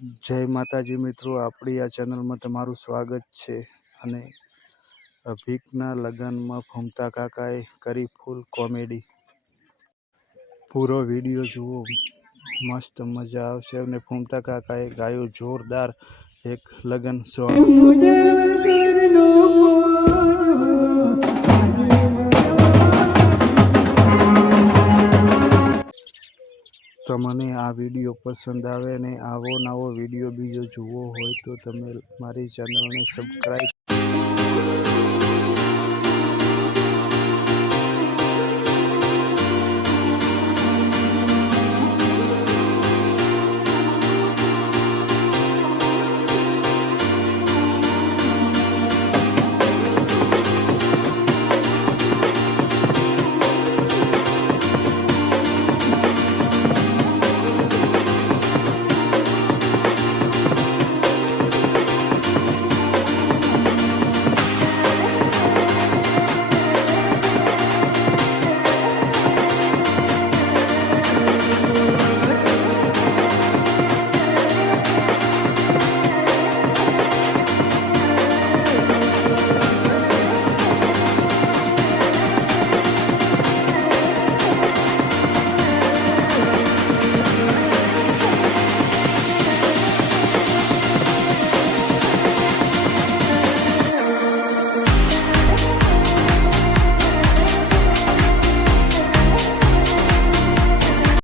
જય માતાજી મિત્રો, આપણી આ ચેનલમાં તમારું સ્વાગત છે. અને અભિકના લગ્નમાં ફૂમતા કાકાએ કરી ફૂલ કોમેડી. પૂરો વિડીયો જુઓ, મસ્ત મજા આવશે. અને ફૂમતા કાકાએ ગાયું જોરદાર એક લગ્ન સોંગ. તમને આ વિડીયો પસંદ આવે અને આવો નવો વિડીયો બીજો જોવો હોય તો તમે મારી ચેનલને સબસ્ક્રાઈબ